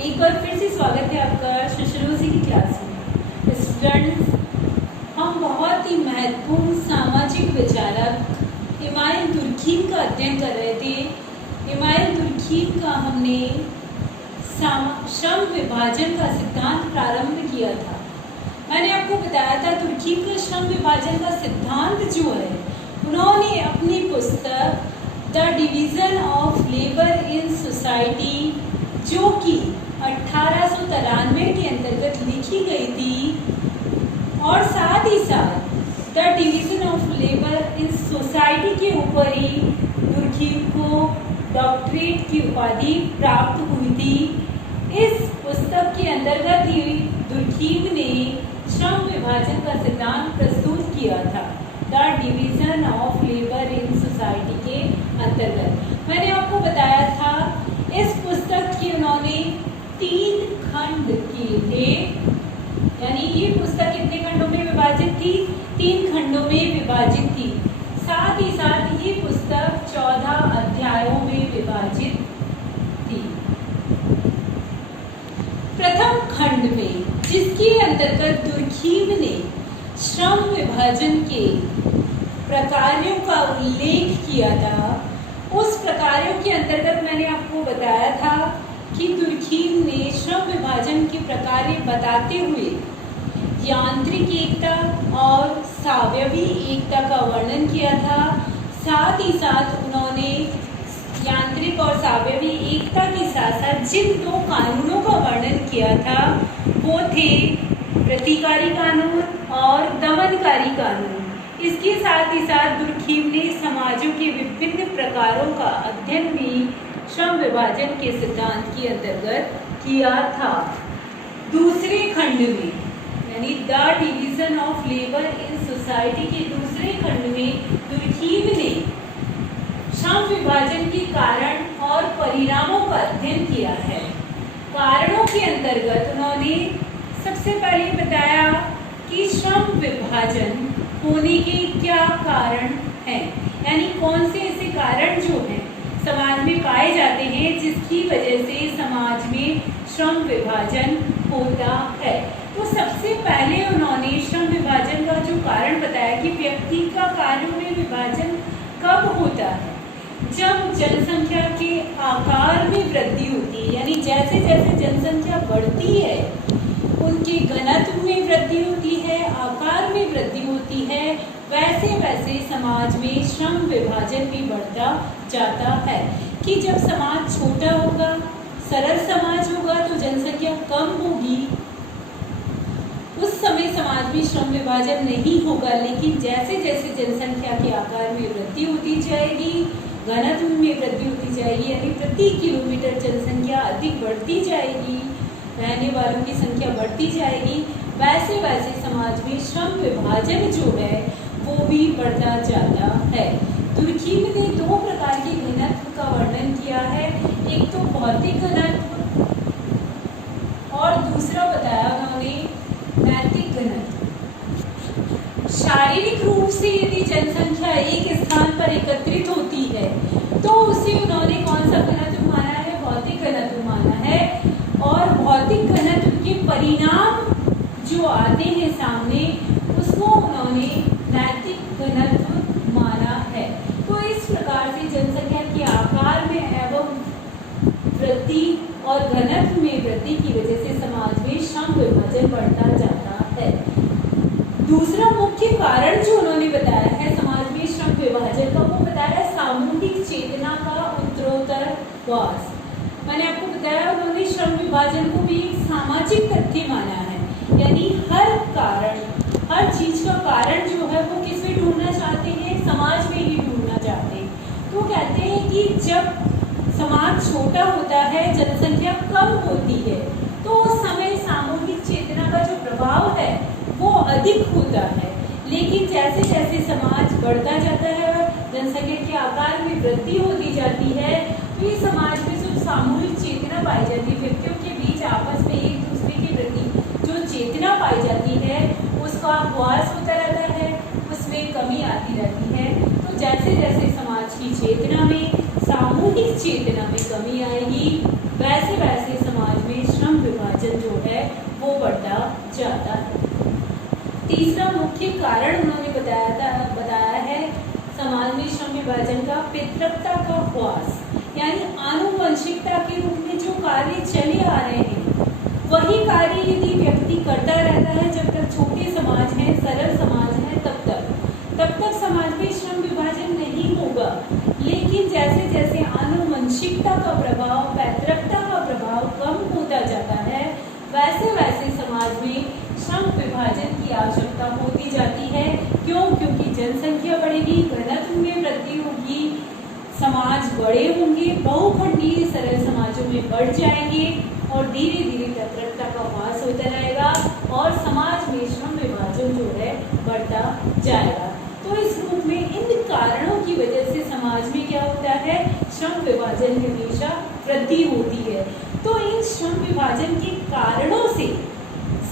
एक बार फिर से स्वागत है आपका सोशियोलॉजी की क्लास में। स्टूडेंट्स, हम बहुत ही महत्वपूर्ण सामाजिक विचारक इमानुएल दुर्खीम का अध्ययन कर रहे थे। इमानुएल दुर्खीम का हमने श्रम विभाजन का सिद्धांत प्रारंभ किया था। मैंने आपको बताया था दुर्खीम का श्रम विभाजन का सिद्धांत जो है, उन्होंने अपनी पुस्तक the division of labour in society, जो कि 1893 के अंतर्गत लिखी गई थी, और साथ ही साथ the division of labour in society के ऊपर ही दुर्खीम को डॉक्टरेट की उपाधि प्राप्त हुई थी। इस पुस्तक के अंतर्गत ही दुर्खीम ने श्रम विभाजन का सिद्धांत प्रस्तुत किया था, the division of labour in society के अंतर्गत। मैंने आपको बताया था इस पुस्तक की उन्होंने 3 खंड किए थे, यानी ये पुस्तक कितने खंडों में विभाजित थी? 3 खंडों में विभाजित थी। साथ ही साथ ये पुस्तक 14 अध्यायों में विभाजित थी। प्रथम खंड में, जिसके अंतर्गत दुर्खीम ने श्रम विभाजन के प्रकारों का उल्लेख किया था, उस प्रकारों के अंतर्गत मैंने आपको बताया था कि दुर्खीम ने श्रम विभाजन के प्रकार बताते हुए यांत्रिक एकता और सावयवी एकता का वर्णन किया था। साथ ही साथ उन्होंने यांत्रिक और सावयवी एकता के साथ साथ जिन 2 कानूनों का वर्णन किया था वो थे प्रतिकारी कानून और दमनकारी कानून। इसके साथ ही साथ दुर्खीम ने समाजों के विभिन्न प्रकारों का अध्ययन भी श्रम विभाजन के सिद्धांत के अंतर्गत किया था। दूसरे खंड में, यानी the division of labour in society के दूसरे खंड में दुर्खीम ने श्रम विभाजन के कारण और परिणामों का अध्ययन किया है। कारणों के अंतर्गत उन्होंने सबसे पहले बताया कि श्रम विभाजन होने के क्या कारण हैं, यानी कौन से ऐसे कारण जो हैं समाज में पाए जाते हैं जिसकी वजह से समाज में श्रम विभाजन होता है। तो सबसे पहले उन्होंने श्रम विभाजन का जो कारण बताया कि व्यक्ति का कार्यों में विभाजन कब होता है? जब जनसंख्या के आकार में वृद्धि होती है, यानी जैसे जैसे जनसंख्या बढ़ती है उनके घनत्व में वृद्धि होती है, आकार में वृद्धि होती है, वैसे वैसे समाज में श्रम विभाजन भी बढ़ता जाता है। कि जब समाज छोटा होगा, सरल समाज होगा तो जनसंख्या कम होगी, उस समय समाज में श्रम विभाजन नहीं होगा। लेकिन जैसे जैसे जनसंख्या के आकार में वृद्धि होती जाएगी, घनत्व में वृद्धि होती जाएगी, यानी प्रति किलोमीटर जनसंख्या अधिक बढ़ती जाएगी, रहने वालों की संख्या बढ़ती जाएगी, वैसे वैसे समाज में श्रम विभाजन जो है वो भी बढ़ता जाता है। दुर्खीम ने 2 प्रकार के घनत्व का वर्णन किया है, एक तो भौतिक घनत्व और दूसरा बताया उन्होंने नैतिक घनत्व। शारीरिक रूप से यदि जनसंख्या एक स्थान पर एकत्रित होती है तो उसे उन्होंने कौन सा घनत्व माना है? भौतिक घनत्व माना है। और भौतिक घनत्व के परिणाम जो आते हैं सामने, उसको उन्होंने नैतिक घनत्व माना है। तो इस प्रकार से जनसंख्या के आकार में एवं वृद्धि और घनत्व में वृद्धि की वजह से समाज में श्रम विभाजन बढ़ता जाता है। दूसरा मुख्य कारण जो उन्होंने बताया है समाज में श्रम विभाजन का, वो बताया सामूहिक चेतना का उत्तरोत्तर वास। मैंने आपको बताया उन्होंने श्रम विभाजन को भी एक सामाजिक तथ्य माना है, यानी हर कारण, हर चीज का कारण जो है वो किसमें ढूंढना चाहते हैं? समाज में ही ढूंढना चाहते हैं। तो कहते हैं कि जब समाज छोटा होता है, जनसंख्या कम होती है, तो उस समय सामूहिक चेतना का जो प्रभाव है वो अधिक होता है। लेकिन जैसे जैसे समाज बढ़ता जाता है और जनसंख्या के आकार में वृद्धि होती जाती है, तो ये समाज में जो सामूहिक चेतना पाई जाती है, व्यक्तियों के बीच आपस में एक दूसरे के प्रति जो चेतना पाई जाती है उसका ह्रास होता रहता है, उसमें कमी आती रहती है। तो जैसे जैसे समाज की चेतना में, सामूहिक चेतना में कमी आएगी, वैसे वैसे समाज में बढ़ता जाता है। तीसरा मुख्य कारण उन्होंने बताया है समाज में श्रम विभाजन का पितृत्वता का ह्रास, यानी आनुवंशिकता के रूप में जो कार्य चले आ रहे हैं वही कार्य यदि व्यक्ति करता रहता है जब तक छोटे समाज हैं, सरल समाज हैं, तब तक समाज में श्रम विभाजन नहीं होगा। लेकिन जैसे जैसे आनुवंशिकता का प्रभाव, पैतृकता का प्रभाव कम होता जाता है, वैसे वैसे समाज में श्रम विभाजन की आवश्यकता होती जाती है। क्यों? क्योंकि जनसंख्या बढ़ेगी, घनत्व में वृद्धि होगी, समाज बड़े होंगे, बहुखंडीय सरल समाजों में बढ़ जाएंगे और धीरे धीरे पैतृकता का ह्रास होता रहेगा और समाज में श्रम विभाजन जो है बढ़ता जाएगा। तो इस रूप में इन कारणों की वजह से समाज में क्या होता है, श्रम विभाजन में हमेशा वृद्धि होती है। तो इन श्रम विभाजन के कारणों से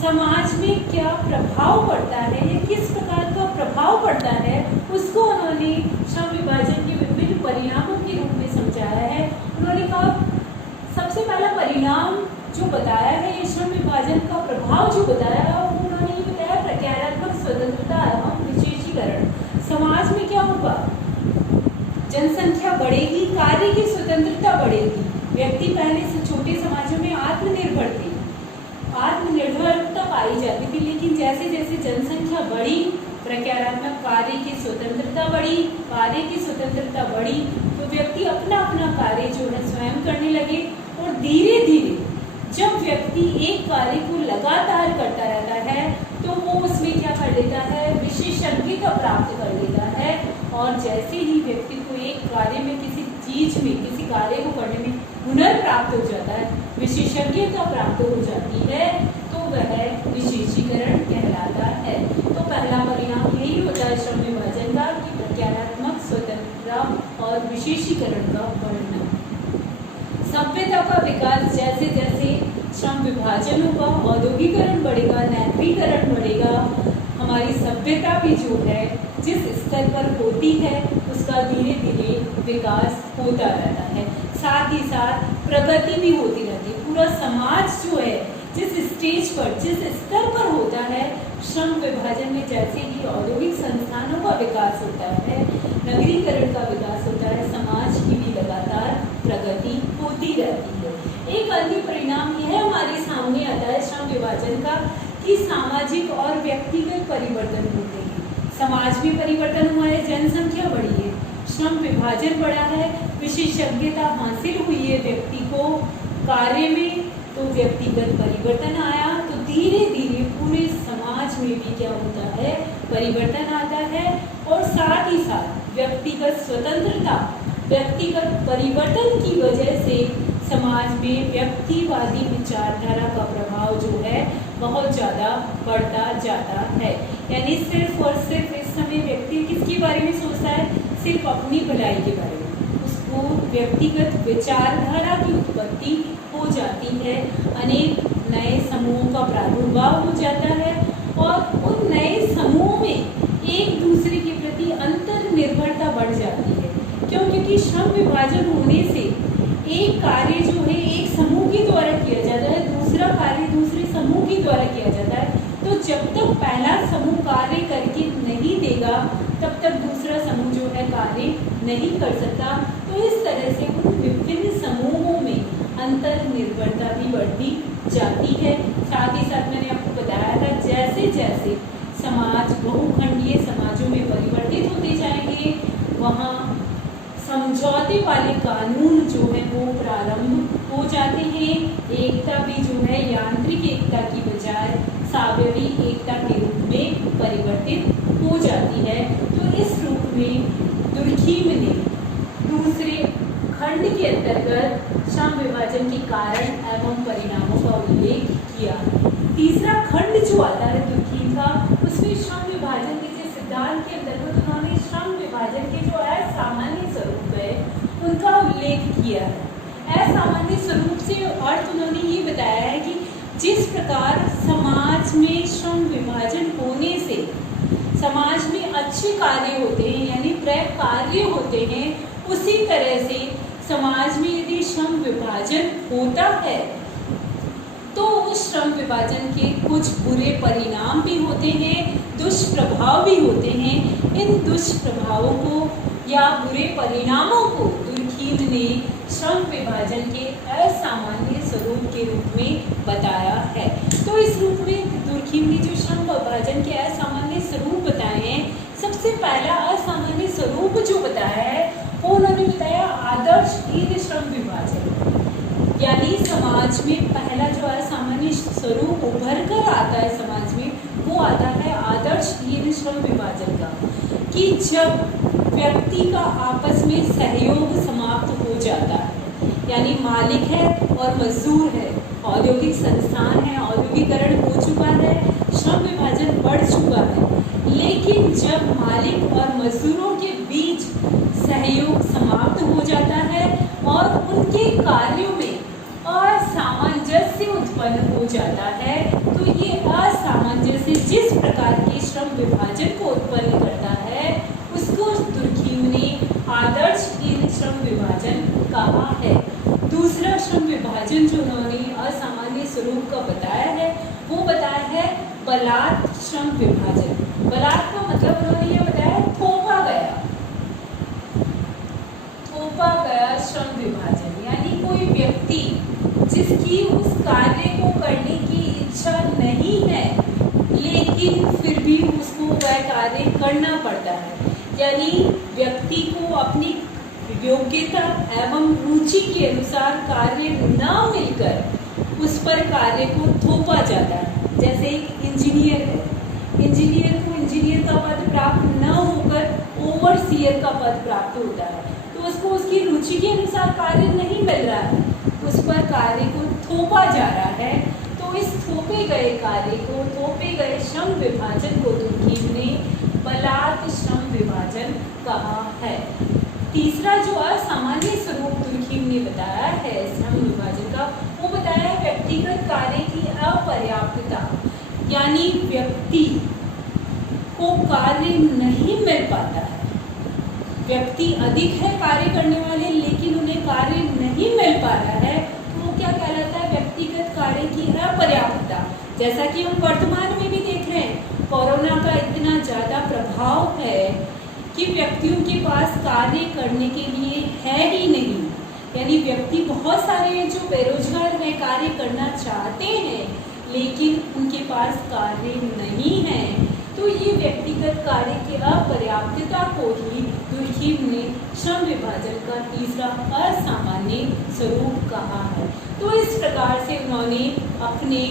समाज में क्या प्रभाव पड़ता है या किस प्रकार का प्रभाव पड़ता है, उसको उन्होंने श्रम विभाजन के विभिन्न परिणामों के रूप में समझाया है। उन्होंने कहा सबसे पहला परिणाम जो बताया है, ये श्रम विभाजन का प्रभाव जो बताया, उन्होंने ये बताया प्रक्रियात्मक स्वतंत्रता एवं विशेषीकरण। समाज में क्या होगा, जनसंख्या बढ़ेगी, कार्य की स्वतंत्रता बढ़ेगी, व्यक्ति पहले से छोटे समाजों में आत्मनिर्भरता पाई जाती थी, लेकिन जैसे जैसे जनसंख्या बढ़ी, प्रक्रियात्मक कार्य की स्वतंत्रता बढ़ी, कार्य की स्वतंत्रता बढ़ी, तो व्यक्ति अपना अपना कार्य जो है स्वयं करने लगे और धीरे धीरे जब व्यक्ति एक कार्य को लगातार करता रहता है तो वो उसमें क्या कर लेता है, विशेषज्ञता प्राप्त कर लेता है। और जैसे ही व्यक्ति को एक कार्य में, किसी चीज में, किसी कार्य को करने में हुनर प्राप्त हो जाता है, विशेषज्ञता प्राप्त हो जाती है, तो वह विशेषीकरण कहलाता है। तो पहला परिणाम यही होता है श्रम विभाजन का कि प्रक्रियात्मक स्वतंत्रता और विशेषीकरण का बढ़ना। सभ्यता का विकास, जैसे जैसे श्रम विभाजन होगा, औद्योगिकरण बढ़ेगा, नैतिकीकरण बढ़ेगा, हमारी सभ्यता भी जो है जिस स्तर पर होती है उसका धीरे धीरे विकास होता रहता है। साथ ही साथ प्रगति भी होती रहती है। पूरा समाज जो है जिस स्टेज पर, जिस स्तर पर होता है, श्रम विभाजन में जैसे ही औद्योगिक संस्थानों का विकास होता है, नगरीकरण का विकास होता है, समाज की भी लगातार प्रगति होती रहती है। एक अन्य परिणाम यह हमारे सामने आता है श्रम विभाजन का कि सामाजिक और व्यक्तिगत परिवर्तन होते हैं। समाज में परिवर्तन हुआ है, जनसंख्या बढ़ी है, श्रम विभाजन बढ़ा है, विशेषज्ञता हासिल हुई है व्यक्ति को कार्य में, तो व्यक्तिगत परिवर्तन आया, तो धीरे धीरे पूरे समाज में भी क्या होता है, परिवर्तन आता है। और साथ ही साथ व्यक्तिगत स्वतंत्रता, व्यक्तिगत परिवर्तन की वजह से समाज में व्यक्तिवादी विचारधारा का प्रभाव जो है बहुत ज़्यादा बढ़ता जाता है। यानी सिर्फ और सिर्फ इस समय व्यक्ति किसके बारे में सोचता है, सिर्फ अपनी भलाई के बारे में, उसको व्यक्तिगत विचारधारा की उत्पत्ति हो जाती है, अनेक नए समूहों का प्रादुर्भाव हो जाता है और उन नए समूहों में एक दूसरे के प्रति अंतर निर्भरता बढ़ जाती है। क्यों? क्योंकि श्रम विभाजन होने से एक कार्य जो है एक समूह के द्वारा किया जाता है, दूसरा कार्य दूसरे समूह के द्वारा किया जाता है। तो जब तक पहला समूह कार्य करके नहीं देगा तब तक दूसरा समूह जो है कार्य नहीं कर सकता। तो इस तरह से उन विभिन्न समूहों में अंतर निर्भरता भी बढ़ती जाती है। साथ ही साथ मैंने आपको बताया था जैसे जैसे समाज बहुखंडीय समाजों में परिवर्तित होते जाएंगे, वहाँ समझौते वाले कानून जो है वो प्रारंभ हो जाते हैं। एकता भी जो है यांत्रिक एकता की बजाय स्वाभाविक एकता के रूप में परिवर्तित हो जाती है। तो इस रूप में दुर्खीम ने दूसरे खंड के अंतर्गत श्रम विभाजन के कारण एवं परिणामों का उल्लेख किया। तीसरा खंड जो आता है दुर्खीम का, उसमें श्रम विभाजन के सिद्धांत के अंतर्गत उन्होंने श्रम विभाजन के जो असामान्य स्वरूप है उनका उल्लेख किया है। असामान्य स्वरूप से अर्थ उन्होंने ये बताया है कि जिस प्रकार समाज में श्रम विभाजन होने से समाज में अच्छे कार्य होते हैं, यानी प्रकार्य होते हैं, उसी तरह से समाज में यदि श्रम विभाजन होता है तो तो श्रम विभाजन के कुछ बुरे परिणाम भी होते हैं, दुष्प्रभाव भी होते हैं। इन दुष्प्रभावों को या बुरे परिणामों को दुर्खीम ने श्रम विभाजन के असामान्य स्वरूप के रूप में बताया है। तो इस रूप में दुर्खीम ने जो श्रम विभाजन के असामान्य स्वरूप बताए हैं, सबसे पहला असामान्य स्वरूप जो बताया है वो उन्होंने बताया आदर्शहीन श्रम विभाजन। यानी समाज में पहला जो असामान्य स्वरूप उभर कर आता है समाज में, वो आता है आदर्शहीन श्रम विभाजन का, कि जब व्यक्ति का आपस में सहयोग समाप्त हो जाता है, यानी मालिक है और मजदूर है, औद्योगिक संस्थान है, औद्योगिकरण हो चुका है, श्रम विभाजन बढ़ चुका है, लेकिन जब मालिक और मजदूरों के बीच सहयोग समाप्त हो जाता है और उनके कार्यों में असामंजस्य उत्पन्न हो जाता है, तो ये असामंजस्य जिस प्रकार के श्रम विभाजन को उत्पन्न करता है, उसको दुर्खीम ने आदर्शहीन श्रम विभाजन कहा है। दूसरा श्रम विभाजन जो उन्होंने असामान्य स्वरूप का बताया है, वो बताया है बलात् श्रम विभाजन। बलात् का मतलब उन्होंने ये बताया थोपा गया श्रम विभाजन, यानी कोई व्यक्ति जिसकी उस कार्य को करने की इच्छा नहीं है, लेकिन फिर भी उसको वह कार्य करना पड़ता है, यानी व्यक्ति को अपनी योग्यता एवं रुचि के अनुसार कार्य न मिलकर उस पर कार्य को थोपा जाता है। जैसे इंजीनियर है, इंजीनियर को इंजीनियर का पद प्राप्त न होकर ओवरसीयर का पद प्राप्त होता है, तो उसको उसकी रुचि के अनुसार कार्य नहीं मिल रहा है, उस पर कार्य को थोपा जा रहा है। तो इस थोपे गए कार्य को, थोपे गए श्रम विभाजन को दुर्खीम ने बलात् श्रम विभाजन कहा है। तीसरा जो असामान्य स्वरूप दुर्खीम ने बताया है श्रम विभाजन का, वो बताया है व्यक्तिगत कार्य की अपर्याप्तता, यानी व्यक्ति को कार्य नहीं मिल पाता है, व्यक्ति अधिक है कार्य करने वाले, लेकिन उन्हें कार्य नहीं मिल पा रहा है, तो वो क्या कहलाता है, व्यक्तिगत कार्य की अपर्याप्तता। जैसा कि हम वर्तमान में भी देख रहे हैं, कोरोना का इतना ज़्यादा प्रभाव है कि व्यक्तियों के पास कार्य करने के लिए है ही नहीं, यानी व्यक्ति बहुत सारे हैं जो बेरोजगार हैं, कार्य करना चाहते हैं लेकिन उनके पास कार्य नहीं है। तो ये व्यक्तिगत कार्य की अपर्याप्तता को ही दुर्खीम ने श्रम विभाजन का तीसरा असामान्य स्वरूप कहा है। तो इस प्रकार से उन्होंने अपने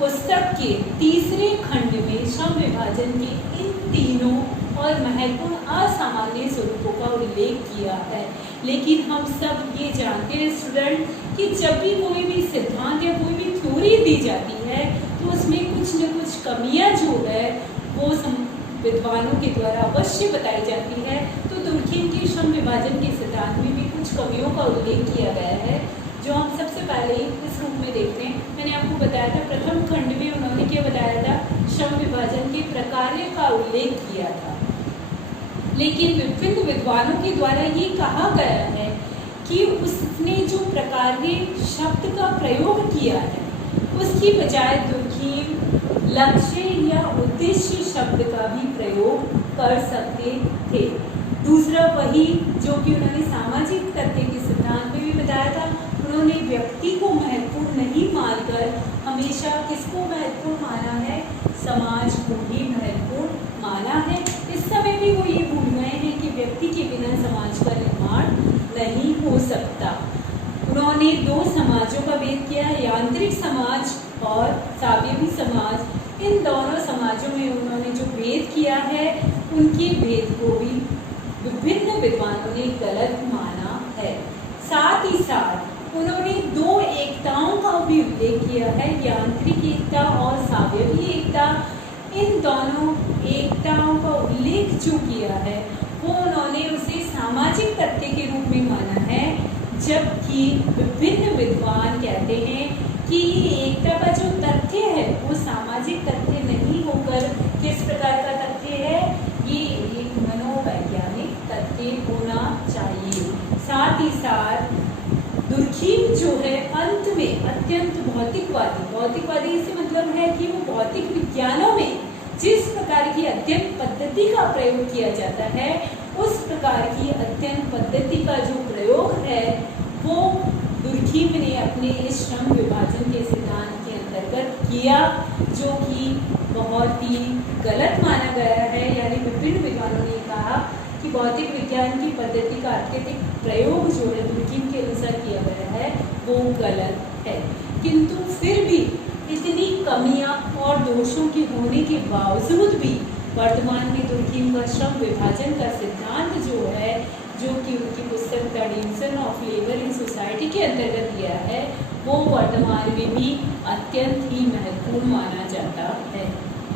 पुस्तक के तीसरे खंड में श्रम विभाजन के इन तीनों और महत्वपूर्ण असामान्य स्वरूपों का उल्लेख किया है। लेकिन हम सब ये जानते हैं स्टूडेंट कि जब भी कोई भी सिद्धांत या कोई भी थ्योरी दी जाती है तो उसमें कुछ न कुछ कमियां जो है वो विद्वानों के द्वारा अवश्य बताई जाती है। तो दुर्खीम के श्रम विभाजन के सिद्धांत में भी कुछ कमियों का उल्लेख किया गया है, जो हम सबसे पहले इस रूप में देखते हैं। मैंने आपको बताया था प्रथम खंड में उन्होंने क्या बताया था, श्रम विभाजन के प्रकार्य का उल्लेख किया था। लेकिन विभिन्न विद्वानों के द्वारा ये कहा गया है कि उसने जो प्रकार्य शब्द का प्रयोग किया है उसकी बजाय दुर्खीम लक्ष्य या उद्देश्य शब्द का भी प्रयोग कर सकते थे। दूसरा वही जो कि उन्होंने सामाजिक तथ्य के सिद्धांत में भी बताया था, उन्होंने व्यक्ति को महत्वपूर्ण नहीं मानकर हमेशा किसको महत्वपूर्ण माना है, समाज को ही महत्वपूर्ण माना है। इस समय भी वो ये भूल गए हैं कि व्यक्ति के बिना समाज का निर्माण नहीं हो सकता। उन्होंने दो समाजों का भेद किया है, यांत्रिक समाज और सावयवी समाज। इन दोनों समाजों में उन्होंने जो भेद किया है उनके भेद को भी विभिन्न विद्वानों ने गलत माना है। साथ ही साथ उन्होंने दो एकताओं का भी उल्लेख किया है, यांत्रिक एकता और सावयवी एकता। इन दोनों एकताओं का उल्लेख जो किया है वो उन्होंने उसे सामाजिक तथ्य के रूप में माना है, जबकि विभिन्न विद्वान कहते हैं कि एकता का जो तथ्य है वो सामाजिक तथ्य नहीं होकर किस प्रकार का तथ्य है, ये एक मनोवैज्ञानिक तथ्य होना चाहिए। साथ ही साथ दुर्खीम जो है अंत में अत्यंत भौतिकवादी इससे मतलब है कि वो भौतिक विज्ञानों में जिस प्रकार की अध्ययन पद्धति का प्रयोग किया जाता है, उस प्रकार की अध्ययन पद्धति का जो प्रयोग है वो दुर्खीम ने अपने इस श्रम विभाजन के सिद्धांत के अंतर्गत किया, जो कि बहुत ही गलत माना गया है। यानी विभिन्न विद्वानों ने कहा कि भौतिक विज्ञान की पद्धति का अत्यधिक प्रयोग जो है दुर्खीम के अनुसार किया गया है वो गलत है। किंतु फिर भी इतनी कमियां और दोषों के होने के बावजूद भी वर्तमान में दुर्खीम का श्रम विभाजन का सिद्धांत जो है, जो कि उनकी पुस्तक the division of labour in society के अंतर्गत दिया है, वो वर्तमान में भी अत्यंत ही महत्वपूर्ण माना जाता है।